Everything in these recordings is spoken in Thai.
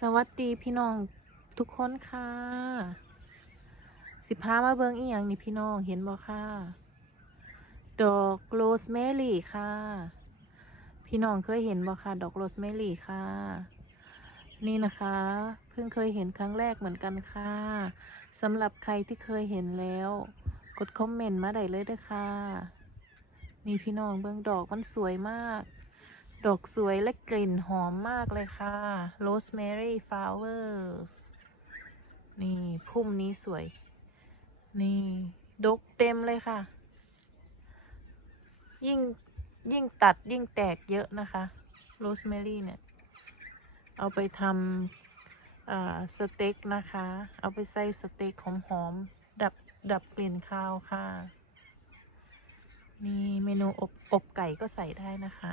สวัสดีพี่น้องทุกคนค่ะสิพามาเบิงอีหยังนี่พี่น้องเห็นบ่ค่ะ ดอกโรสแมรี่ค่ะ พี่น้องเคยเห็นบ่ค่ะ ดอกโรสแมรี่ค่ะ นี่นะคะ เพิ่งเคยเห็นครั้งแรกเหมือนกันค่ะสำหรับใครที่เคยเห็นแล้ว กดคอมเมนต์มาได้เลยเด้อค่ะนี่พี่น้องเบิงดอกมันสวยมาก ดอกสวยและกลิ่นหอมมากเลยค่ะ Rosemary Flowers นี่พุ่มนี้สวย นี่ ดกเต็มเลยค่ะ ยิ่ง ยิ่งตัดยิ่งแตกเยอะนะคะ Rosemary เนี่ย เอาไปทำสเต็กนะคะ เอาไปใส่สเต็กหอมๆ ดับ ดับกลิ่นคาวค่ะ นี่เมนูอบ อบไก่ก็ใส่ได้นะคะ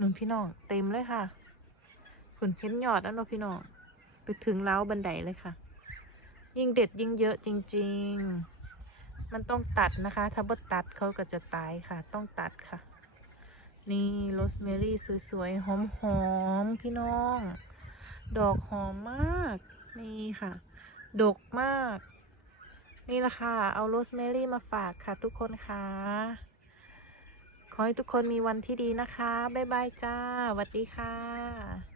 นุ่นพี่น้องเต็มเลยค่ะผลเพ้นยอดแล้วเนาะพี่น้องไปถึงเล้าวบันไดเลยค่ะ ยิ่งเด็ดยิ่งเยอะจริง ๆ มันต้องตัดนะคะ ถ้าบ่ตัดเขาก็จะตายค่ะ ต้องตัดค่ะ นี่โรสแมรี่สวยๆหอมๆพี่น้อง ดอกหอมมากนี่ค่ะ ดกมาก นี่แหละค่ะ เอาโรสแมรี่มาฝากค่ะทุกคนค่ะ ขอให้ทุกคนมีวันที่ดีนะคะ บ๊ายบายจ้าสวัสดีค่ะ